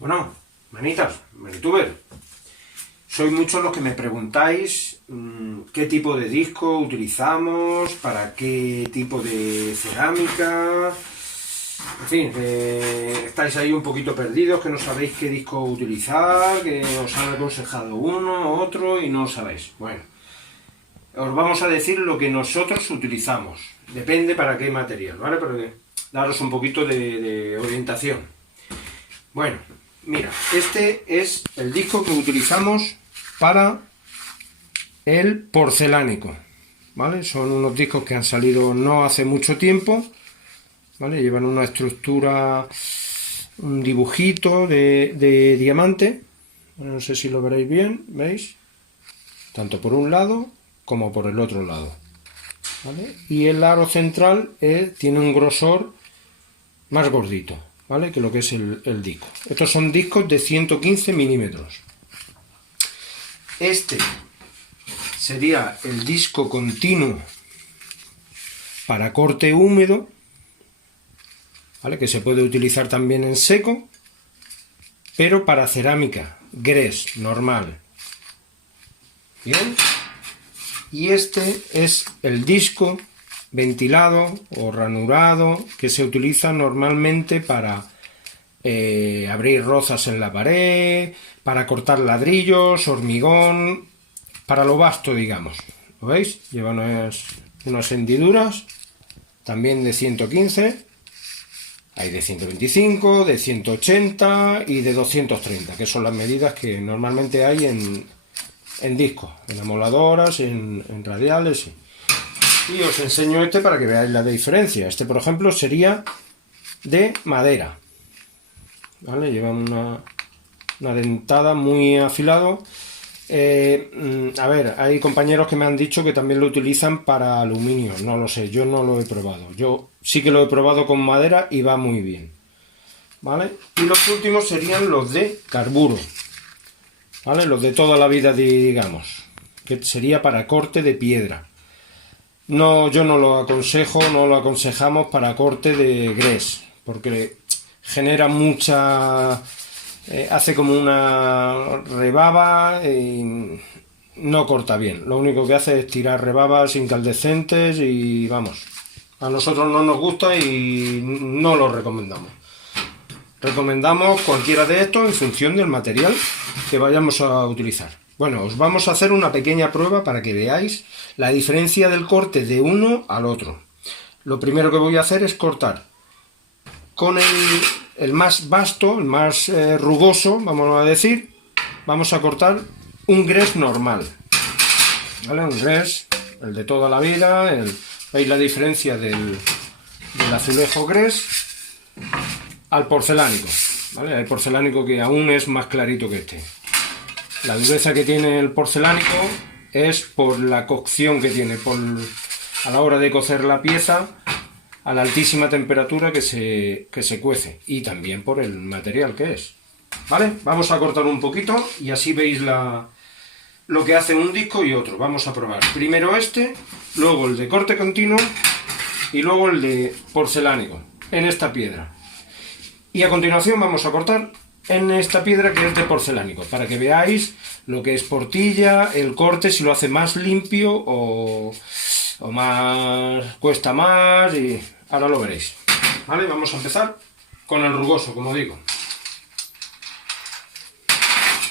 Bueno, manitas, manituber, sois muchos los que me preguntáis qué tipo de disco utilizamos, para qué tipo de cerámica, en fin, estáis ahí un poquito perdidos, que no sabéis qué disco utilizar, que os han aconsejado uno, otro y no sabéis. Bueno, os vamos a decir lo que nosotros utilizamos, depende para qué material, ¿vale? Pero daros un poquito de orientación. Bueno, mira, este es el disco que utilizamos para el porcelánico, ¿vale? Son unos discos que han salido no hace mucho tiempo, ¿vale? Llevan una estructura, un dibujito de diamante, no sé si lo veréis bien, ¿veis? Tanto por un lado como por el otro lado, ¿vale? Y el aro central tiene un grosor más gordito, ¿vale? Que lo que es el disco. Estos son discos de 115 milímetros. Este sería el disco continuo para corte húmedo, ¿vale? Que se puede utilizar también en seco, pero para cerámica gres normal. Bien. Y este es el disco ventilado o ranurado que se utiliza normalmente para abrir rozas en la pared, para cortar ladrillos, hormigón, para lo vasto, digamos. ¿Lo veis? Lleva unas hendiduras, también de 115, hay de 125, de 180 y de 230, que son las medidas que normalmente hay en discos, en amoladoras, en radiales. Y os enseño este para que veáis la diferencia. Este, por ejemplo, sería de madera, ¿vale? Lleva una dentada muy afilado. A ver, hay compañeros que me han dicho que también lo utilizan para aluminio, no lo sé, yo no lo he probado. Yo sí que lo he probado con madera y va muy bien, ¿vale? Y los últimos serían los de carburo, ¿vale? Los de toda la vida, digamos, que sería para corte de piedra. No, yo no lo aconsejo, no lo aconsejamos para corte de gres, porque genera mucha... hace como una rebaba y no corta bien. Lo único que hace es tirar rebabas incandescentes y vamos, a nosotros no nos gusta y no lo recomendamos. Recomendamos cualquiera de estos en función del material que vayamos a utilizar. Bueno, os vamos a hacer una pequeña prueba para que veáis la diferencia del corte de uno al otro. Lo primero que voy a hacer es cortar con el más vasto, el más rugoso, vamos a decir. Vamos a cortar un gres normal, ¿vale? Un gres, el de toda la vida. ¿Veis la diferencia del azulejo gres al porcelánico? ¿Vale? El porcelánico que aún es más clarito que este. La dureza que tiene el porcelánico es por la cocción que tiene, a la hora de cocer la pieza a la altísima temperatura que se cuece, y también por el material que es. ¿Vale? Vamos a cortar un poquito y así veis lo que hace un disco y otro. Vamos a probar primero este, luego el de corte continuo y luego el de porcelánico en esta piedra. Y a continuación vamos a cortar en esta piedra que es de porcelánico, para que veáis lo que es portilla, el corte, si lo hace más limpio o más cuesta más, y ahora lo veréis. ¿Vale? Vamos a empezar con el rugoso, como digo.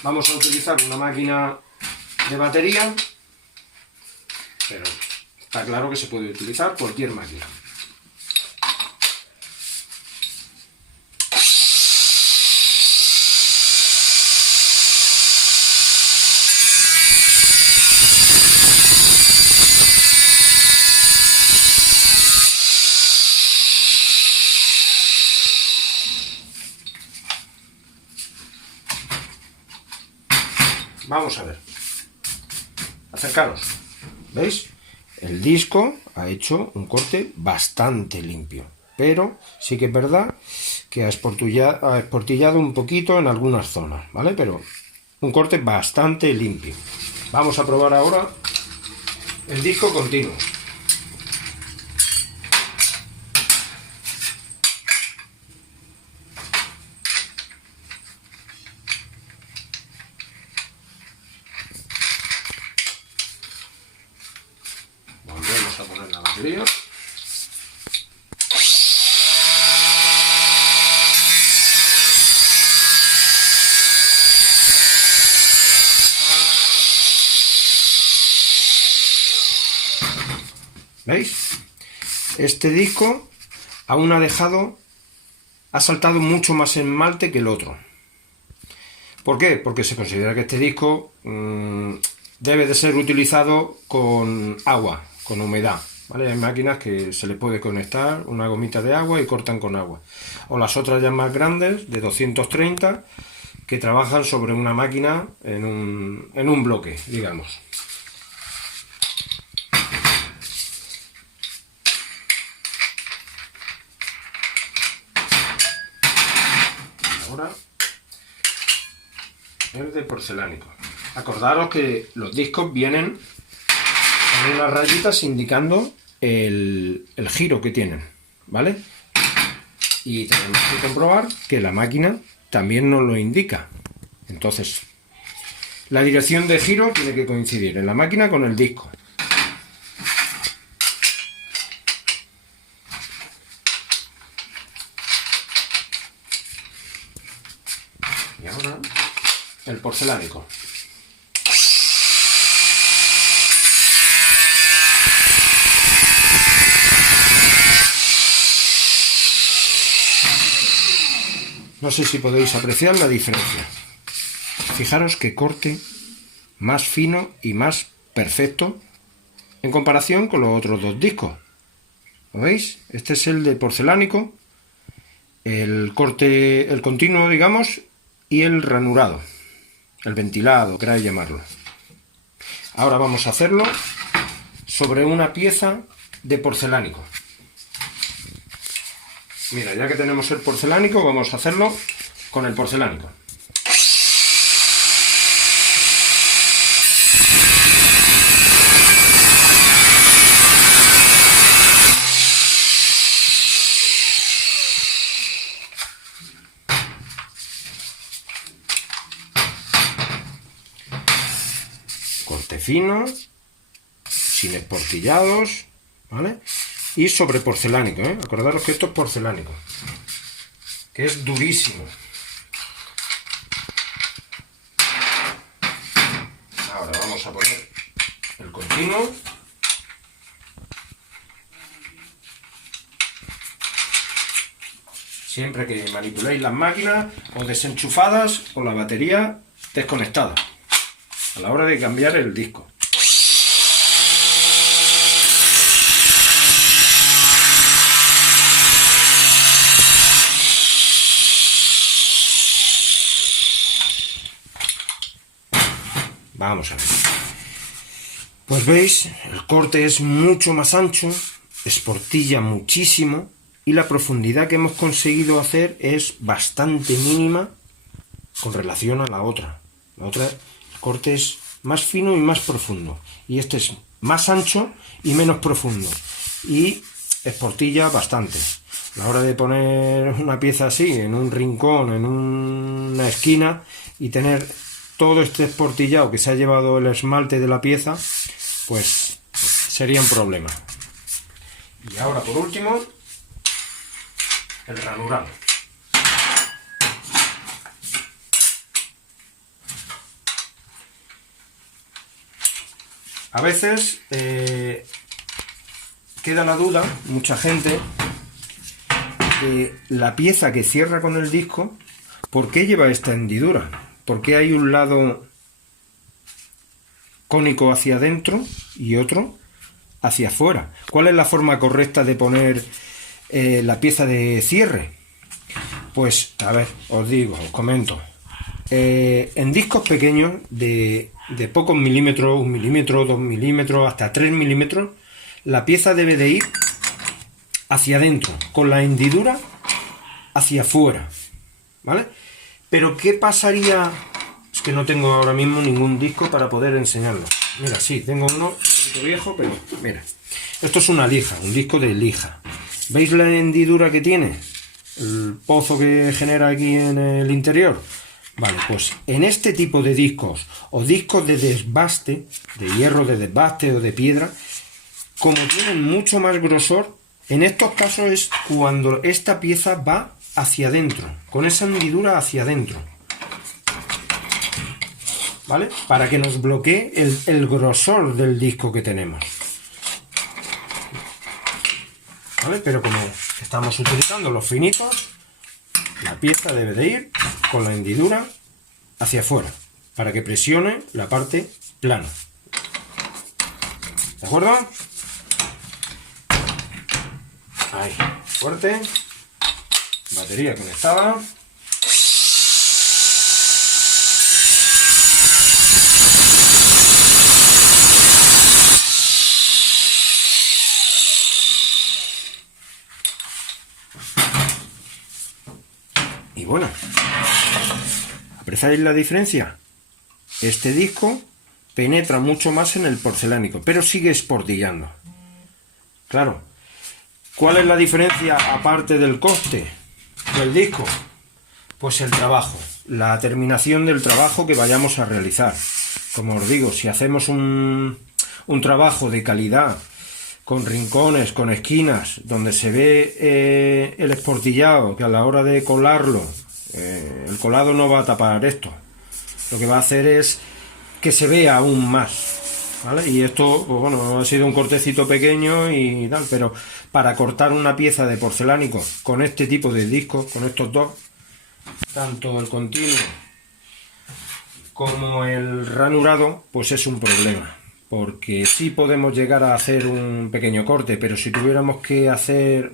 Vamos a utilizar una máquina de batería, pero está claro que se puede utilizar cualquier máquina. Vamos a ver, acercaros, ¿veis? El disco ha hecho un corte bastante limpio, pero sí que es verdad que ha esportillado un poquito en algunas zonas, ¿vale? Pero un corte bastante limpio. Vamos a probar ahora el disco continuo. Vamos a poner la batería. ¿Veis? Este disco aún ha saltado mucho más esmalte que el otro. ¿Por qué? Porque se considera que este disco debe de ser utilizado con agua, con humedad, ¿vale? Hay máquinas que se le puede conectar una gomita de agua y cortan con agua. O las otras ya más grandes, de 230, que trabajan sobre una máquina en un bloque, digamos. Ahora el de porcelánico. Acordaros que los discos vienen con unas rayitas indicando el giro que tienen, ¿vale? Y tenemos que comprobar que la máquina también nos lo indica. Entonces, la dirección de giro tiene que coincidir en la máquina con el disco. Y ahora el porcelánico. No sé si podéis apreciar la diferencia. Fijaros qué corte más fino y más perfecto en comparación con los otros dos discos. ¿Lo veis? Este es el de porcelánico, el corte, el continuo, digamos, y el ranurado, el ventilado, queráis llamarlo. Ahora vamos a hacerlo sobre una pieza de porcelánico. Mira, ya que tenemos el porcelánico, vamos a hacerlo con el porcelánico. Corte fino, sin esportillados, ¿vale? Y sobre porcelánico, ¿eh? Acordaros que esto es porcelánico, que es durísimo. Ahora vamos a poner el continuo. Siempre que manipuléis las máquinas o desenchufadas o la batería desconectada a la hora de cambiar el disco. Vamos a ver. Pues veis, el corte es mucho más ancho, esportilla muchísimo y la profundidad que hemos conseguido hacer es bastante mínima con relación a la otra. La otra, el corte es más fino y más profundo y este es más ancho y menos profundo y esportilla bastante. A la hora de poner una pieza así en un rincón, en una esquina y tener todo este esportillado que se ha llevado el esmalte de la pieza, pues sería un problema. Y ahora por último, el ranurado. A veces queda la duda, mucha gente, de la pieza que cierra con el disco, ¿por qué lleva esta hendidura? ¿Por qué hay un lado cónico hacia adentro y otro hacia afuera? ¿Cuál es la forma correcta de poner la pieza de cierre? Pues, a ver, os comento. En discos pequeños de pocos milímetros, 1 milímetro, 2 milímetros, hasta 3 milímetros, la pieza debe de ir hacia adentro, con la hendidura hacia afuera, ¿vale? Pero ¿qué pasaría? Es que no tengo ahora mismo ningún disco para poder enseñarlo. Mira, sí, tengo uno un poquito viejo, pero mira. Esto es una lija, un disco de lija. ¿Veis la hendidura que tiene? El pozo que genera aquí en el interior. Vale, pues en este tipo de discos o discos de desbaste, de hierro de desbaste o de piedra, como tienen mucho más grosor, en estos casos es cuando esta pieza va hacia adentro, con esa hendidura hacia adentro, ¿vale? Para que nos bloquee el grosor del disco que tenemos, ¿vale? Pero como estamos utilizando los finitos, la pieza debe de ir con la hendidura hacia afuera, para que presione la parte plana. ¿De acuerdo? Ahí, fuerte. Batería conectada. Y bueno, ¿apreciáis la diferencia? Este disco penetra mucho más en el porcelánico, pero sigue esportillando. Claro, ¿cuál es la diferencia aparte del coste del disco? Pues el trabajo, la terminación del trabajo que vayamos a realizar. Como os digo, si hacemos un trabajo de calidad, con rincones, con esquinas, donde se ve el esportillado, que a la hora de colarlo, el colado no va a tapar esto. Lo que va a hacer es que se vea aún más, ¿vale? Y esto, pues bueno, ha sido un cortecito pequeño y tal, pero para cortar una pieza de porcelánico con este tipo de discos, con estos dos, tanto el continuo como el ranurado, pues es un problema. Porque sí podemos llegar a hacer un pequeño corte, pero si tuviéramos que hacer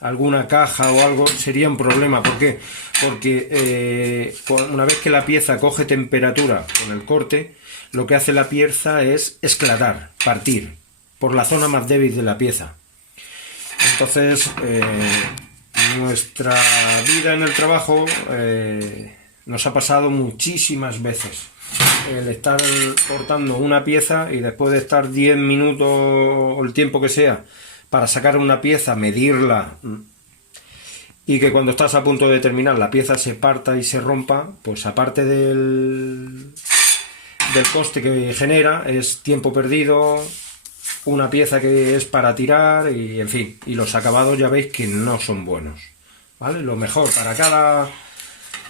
alguna caja o algo, sería un problema. ¿Por qué? Porque una vez que la pieza coge temperatura con el corte, lo que hace la pieza es esclatar, partir, por la zona más débil de la pieza. Entonces, nuestra vida en el trabajo nos ha pasado muchísimas veces. El estar cortando una pieza y después de estar 10 minutos o el tiempo que sea para sacar una pieza, medirla y que cuando estás a punto de terminar la pieza se parta y se rompa, pues aparte del coste que genera, es tiempo perdido, una pieza que es para tirar y en fin, y los acabados ya veis que no son buenos, ¿vale? Lo mejor para cada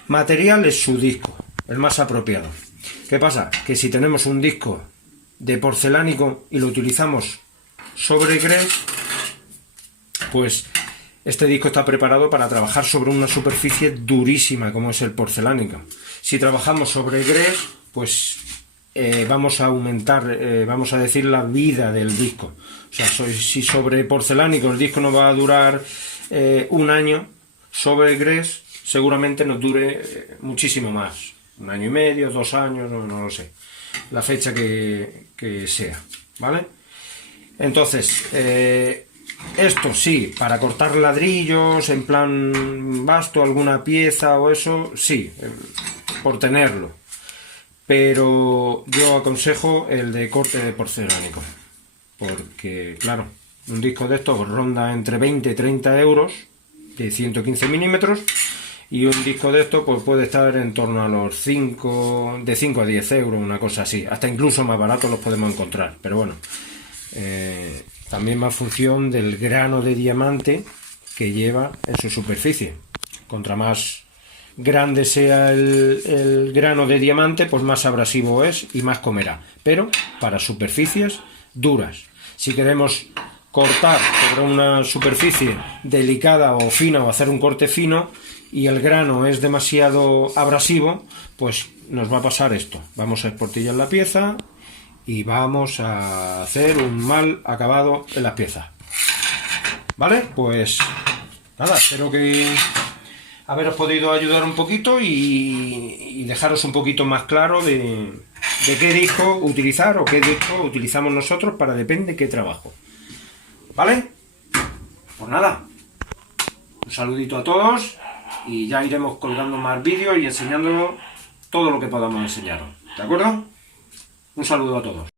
material es su disco, el más apropiado. ¿Qué pasa? Que si tenemos un disco de porcelánico y lo utilizamos sobre grés, pues este disco está preparado para trabajar sobre una superficie durísima como es el porcelánico. Si trabajamos sobre grés, pues vamos a aumentar, vamos a decir, la vida del disco. O sea, si sobre porcelánico el disco nos va a durar un año, sobre grés seguramente nos dure muchísimo más. 1 año y medio, 2 años, no lo sé. La fecha que sea, ¿vale? Entonces, esto sí, para cortar ladrillos, en plan basto, alguna pieza o eso, sí, por tenerlo. Pero yo aconsejo el de corte de porcelánico. Porque, claro, un disco de estos ronda entre 20 y 30 euros, de 115 milímetros. Y un disco de esto pues puede estar en torno a los 5 a 10 euros, una cosa así. Hasta incluso más baratos los podemos encontrar. Pero bueno, también va en función del grano de diamante que lleva en su superficie. Contra más grande sea el grano de diamante, pues más abrasivo es y más comerá. Pero para superficies duras. Si queremos cortar sobre una superficie delicada o fina o hacer un corte fino, y el grano es demasiado abrasivo, pues nos va a pasar esto. Vamos a esportillar la pieza y vamos a hacer un mal acabado en las piezas. ¿Vale? Pues nada, espero que haberos podido ayudar un poquito y dejaros un poquito más claro de qué disco utilizar o qué disco utilizamos nosotros para depende qué trabajo. ¿Vale? Pues nada, un saludito a todos. Y ya iremos colgando más vídeos y enseñándonos todo lo que podamos enseñaros. ¿De acuerdo? Un saludo a todos.